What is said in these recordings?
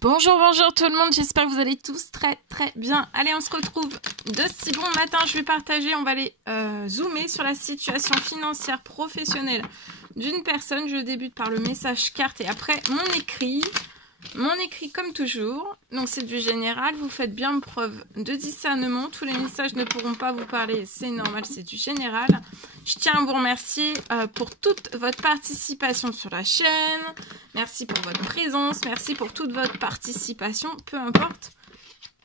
Bonjour, bonjour tout le monde, j'espère que vous allez tous très bien. Allez, on se retrouve de si bon matin, je vais partager, on va aller zoomer sur la situation financière professionnelle d'une personne. Je débute par le message carte et après mon écrit comme toujours. Donc c'est du général, vous faites bien preuve de discernement, tous les messages ne pourront pas vous parler, c'est normal, c'est du général. Je tiens à vous remercier pour toute votre participation sur la chaîne. Merci pour votre présence. Merci pour toute votre participation. Peu importe,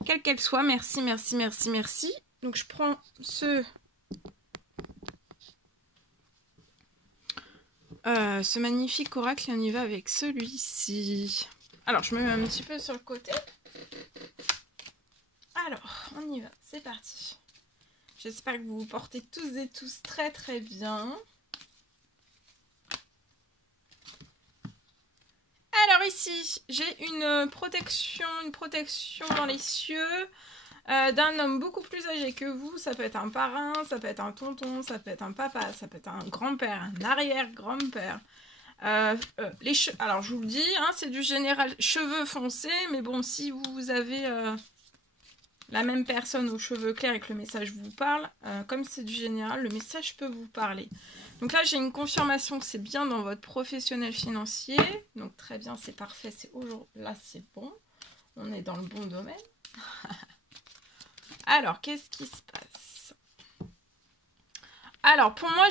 quelle qu'elle soit. Merci, merci, merci, merci. Donc, je prends ce magnifique oracle et on y va avec celui-ci. Alors, je me mets un petit peu sur le côté. Alors, on y va. C'est parti. J'espère que vous vous portez tous et tous très bien. Alors ici, j'ai une protection dans les cieux d'un homme beaucoup plus âgé que vous. Ça peut être un parrain, ça peut être un tonton, ça peut être un papa, ça peut être un grand-père, un arrière-grand-père. Alors je vous le dis, hein, c'est du général cheveux foncés, mais bon, si vous avez la même personne aux cheveux clairs et que le message vous parle, comme c'est du général, le message peut vous parler. Donc là, j'ai une confirmation que c'est bien dans votre professionnel financier. Donc très bien, c'est parfait. Là, c'est bon. On est dans le bon domaine. Alors, qu'est-ce qui se passe? Alors, pour moi,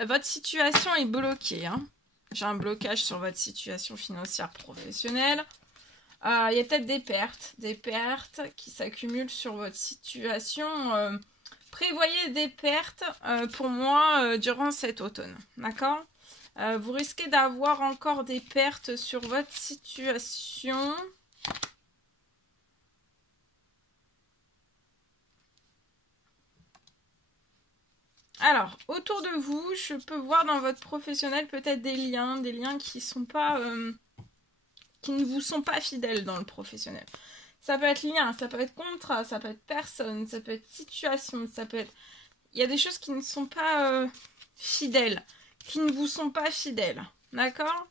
votre situation est bloquée. Hein. J'ai un blocage sur votre situation financière professionnelle. Il y a peut-être des pertes qui s'accumulent sur votre situation. Prévoyez des pertes pour moi durant cet automne, d'accord? Vous risquez d'avoir encore des pertes sur votre situation. Alors, autour de vous, je peux voir dans votre professionnel peut-être des liens qui sont pas... qui ne vous sont pas fidèles dans le professionnel. Ça peut être lien, ça peut être contrat, ça peut être personne, ça peut être situation, ça peut être... Il y a des choses qui ne sont pas fidèles, qui ne vous sont pas fidèles, d'accord?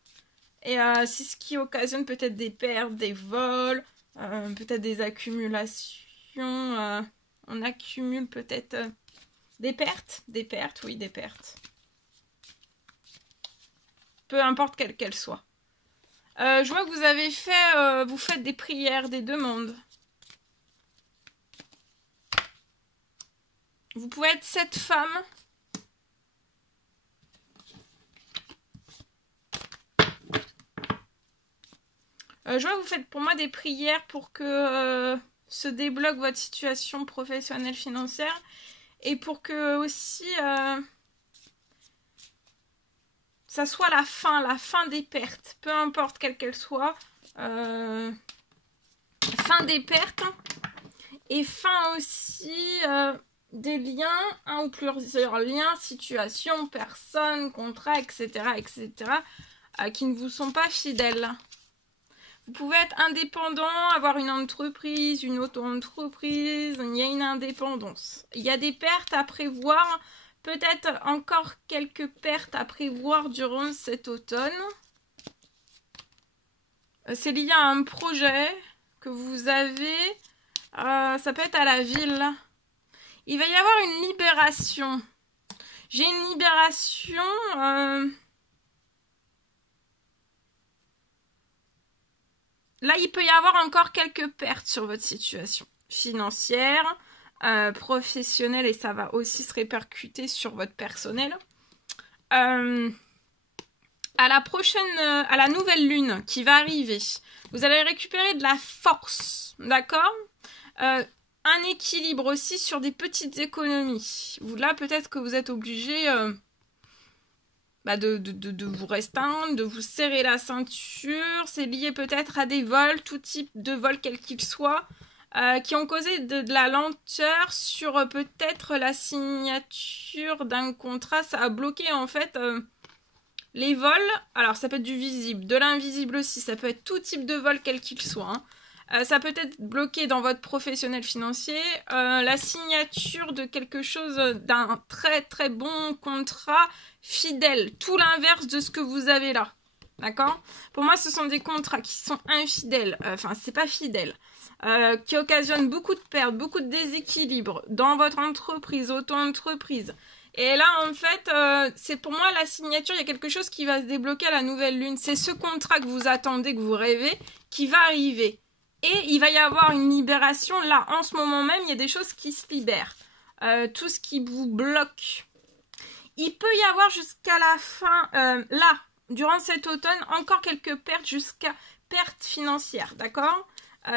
Et c'est ce qui occasionne peut-être des pertes, des vols, peut-être des accumulations. On accumule peut-être des pertes, oui, des pertes. Peu importe quelles qu'elles soient. Je vois que vous avez fait, vous faites des prières, des demandes. Vous pouvez être cette femme. Je vois que vous faites pour moi des prières pour que se débloque votre situation professionnelle financière et pour que aussi ça soit la fin des pertes, peu importe quelle qu'elle soit. Fin des pertes et fin aussi des liens, un ou plusieurs liens, situations, personnes, contrats, etc., qui ne vous sont pas fidèles. Vous pouvez être indépendant, avoir une entreprise, une auto-entreprise, il y a une indépendance. Il y a des pertes à prévoir, peut-être encore quelques pertes à prévoir durant cet automne. C'est lié à un projet que vous avez, ça peut être à la ville. Il va y avoir une libération. J'ai une libération... Là, il peut y avoir encore quelques pertes sur votre situation financière, professionnelle, et ça va aussi se répercuter sur votre personnel. À la nouvelle lune qui va arriver, vous allez récupérer de la force, d'accord? Un équilibre aussi sur des petites économies. Là, peut-être que vous êtes obligé de vous restreindre, de vous serrer la ceinture. C'est lié peut-être à des vols, tout type de vols, quel qu'il soit, qui ont causé de la lenteur sur peut-être la signature d'un contrat. Ça a bloqué en fait les vols. Alors ça peut être du visible, de l'invisible aussi, ça peut être tout type de vol, quel qu'il soit, hein. Ça peut être bloqué dans votre professionnel financier, la signature de quelque chose, d'un très très bon contrat fidèle, tout l'inverse de ce que vous avez là. D'accord? Pour moi, ce sont des contrats qui sont infidèles. Enfin, c'est pas fidèle. Qui occasionnent beaucoup de pertes, beaucoup de déséquilibres dans votre entreprise, auto-entreprise. Et là, en fait, c'est pour moi la signature, il y a quelque chose qui va se débloquer à la nouvelle lune. C'est ce contrat que vous attendez, que vous rêvez, qui va arriver. Et il va y avoir une libération. Là, en ce moment même, il y a des choses qui se libèrent. Tout ce qui vous bloque. Il peut y avoir jusqu'à la fin, là, durant cet automne, encore quelques pertes jusqu'à pertes financières, d'accord?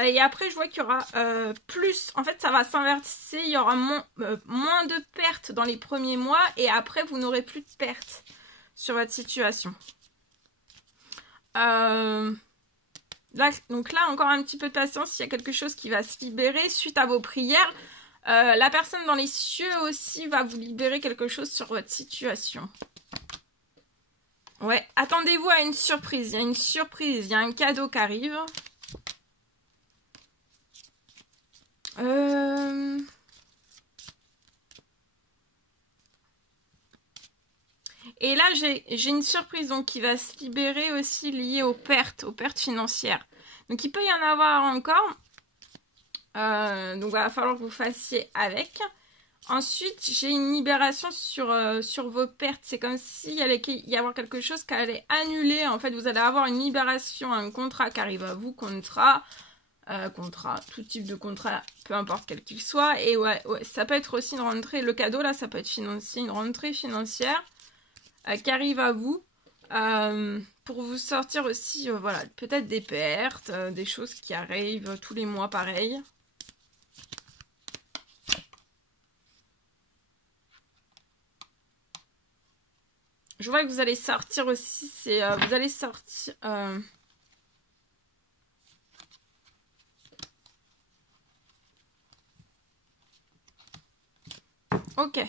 Et après, je vois qu'il y aura plus, en fait, ça va s'inverser, il y aura moins de pertes dans les premiers mois, et après, vous n'aurez plus de pertes sur votre situation. Là, donc là, encore un petit peu de patience, il y a quelque chose qui va se libérer suite à vos prières. La personne dans les cieux aussi va vous libérer quelque chose sur votre situation. Ouais, attendez-vous à une surprise. Il y a une surprise, il y a un cadeau qui arrive. Et là, j'ai une surprise donc, qui va se libérer aussi liée aux pertes financières. Donc, il peut y en avoir encore. Donc, il va falloir que vous fassiez avec. Ensuite, j'ai une libération sur vos pertes. C'est comme s'il allait y avoir quelque chose qui allait annuler. En fait, vous allez avoir une libération, un contrat qui arrive à vous, contrat, tout type de contrat, peu importe quel qu'il soit. Et ouais, ça peut être aussi une rentrée. Le cadeau, là, ça peut être financier, une rentrée financière qui arrive à vous. Pour vous sortir aussi, voilà, peut-être des pertes, des choses qui arrivent tous les mois, pareil. Je vois que vous allez sortir aussi, vous allez sortir... Ok.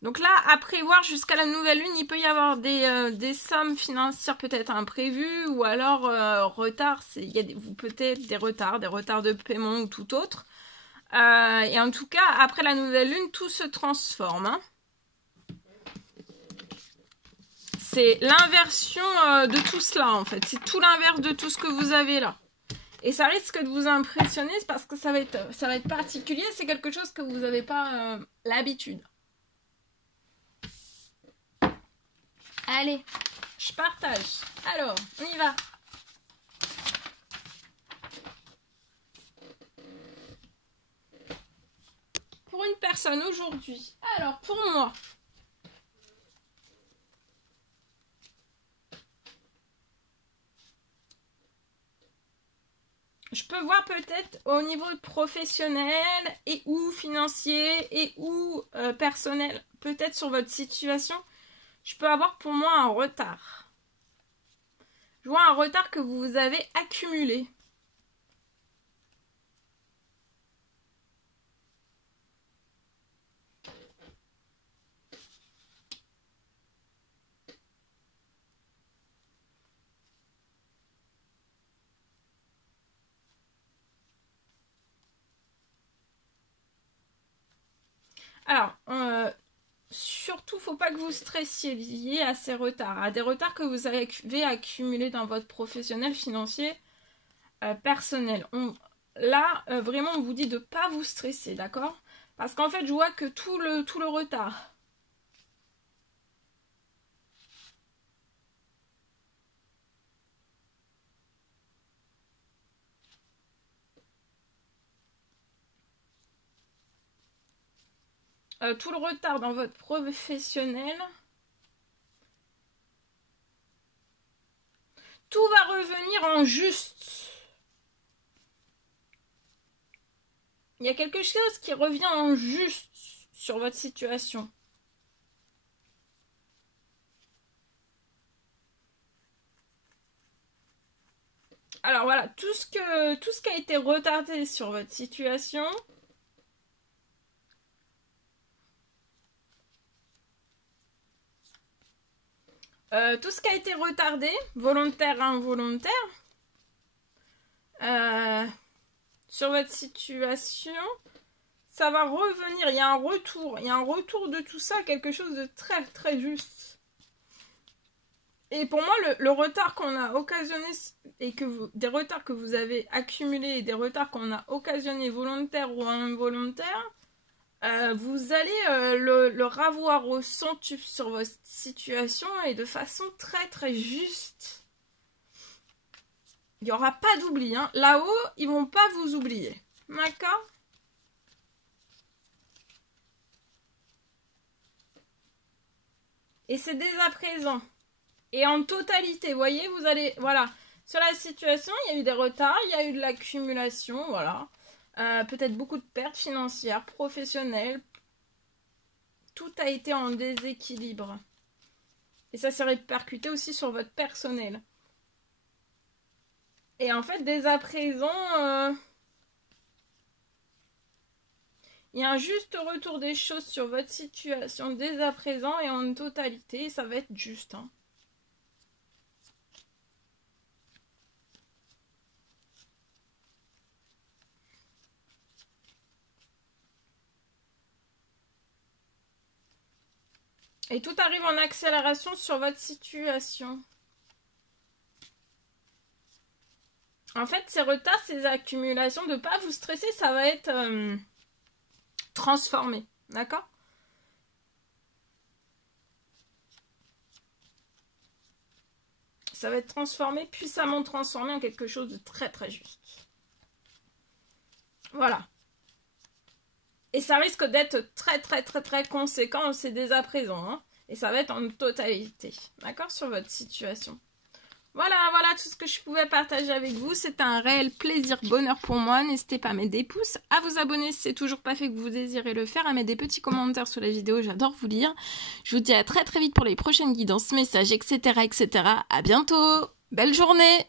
Donc là, à prévoir jusqu'à la nouvelle lune, il peut y avoir des sommes financières peut-être imprévues ou alors retard. Il y a peut-être des retards de paiement ou tout autre. Et en tout cas, après la nouvelle lune, tout se transforme. Hein. C'est l'inversion de tout cela en fait. C'est tout l'inverse de tout ce que vous avez là. Et ça risque de vous impressionner parce que ça va être particulier. C'est quelque chose que vous n'avez pas l'habitude. Allez, je partage. Alors, on y va. Pour une personne aujourd'hui. Alors, pour moi. Je peux voir peut-être au niveau professionnel et ou financier et ou personnel. Peut-être sur votre situation. Je peux avoir pour moi un retard. Je vois un retard que vous avez accumulé. Alors, surtout, faut pas que vous stressiez lié à ces retards, à des retards que vous avez accumulés dans votre professionnel, financier, personnel. Là, vraiment, on vous dit de ne pas vous stresser, d'accord? Parce qu'en fait, je vois que tout le retard. Tout le retard dans votre professionnel. Tout va revenir en juste. Il y a quelque chose qui revient en juste sur votre situation. Alors voilà, tout ce qui a été retardé sur votre situation, tout ce qui a été retardé, volontaire, involontaire, sur votre situation, ça va revenir. Il y a un retour de tout ça, quelque chose de très très juste. Et pour moi, le retard qu'on a occasionné et des retards que vous avez accumulés et des retards qu'on a occasionnés volontaires ou involontaires, vous allez le ravoir au centuple sur votre situation et de façon très très juste. Il n'y aura pas d'oubli. Hein. Là-haut, ils vont pas vous oublier. D'accord ? Et c'est dès à présent. Et en totalité, vous voyez, vous allez... Voilà. Sur la situation, il y a eu des retards, il y a eu de l'accumulation, voilà. Peut-être beaucoup de pertes financières, professionnelles. Tout a été en déséquilibre. Et ça s'est répercuté aussi sur votre personnel. Et en fait, dès à présent... il y a un juste retour des choses sur votre situation dès à présent et en totalité, ça va être juste. Hein. Et tout arrive en accélération sur votre situation. En fait, ces retards, ces accumulations, de ne pas vous stresser, ça va être transformé. D'accord ? Ça va être transformé, puissamment transformé en quelque chose de très très juste. Voilà. Et ça risque d'être très très très très conséquent, c'est dès à présent. Hein. Et ça va être en totalité. D'accord ? Sur votre situation. Voilà tout ce que je pouvais partager avec vous. C'était un réel plaisir, bonheur pour moi. N'hésitez pas à mettre des pouces, à vous abonner si c'est toujours pas fait que vous désirez le faire, à mettre des petits commentaires sous la vidéo, j'adore vous lire. Je vous dis à très très vite pour les prochaines guidances, messages, etc. etc. À bientôt. Belle journée.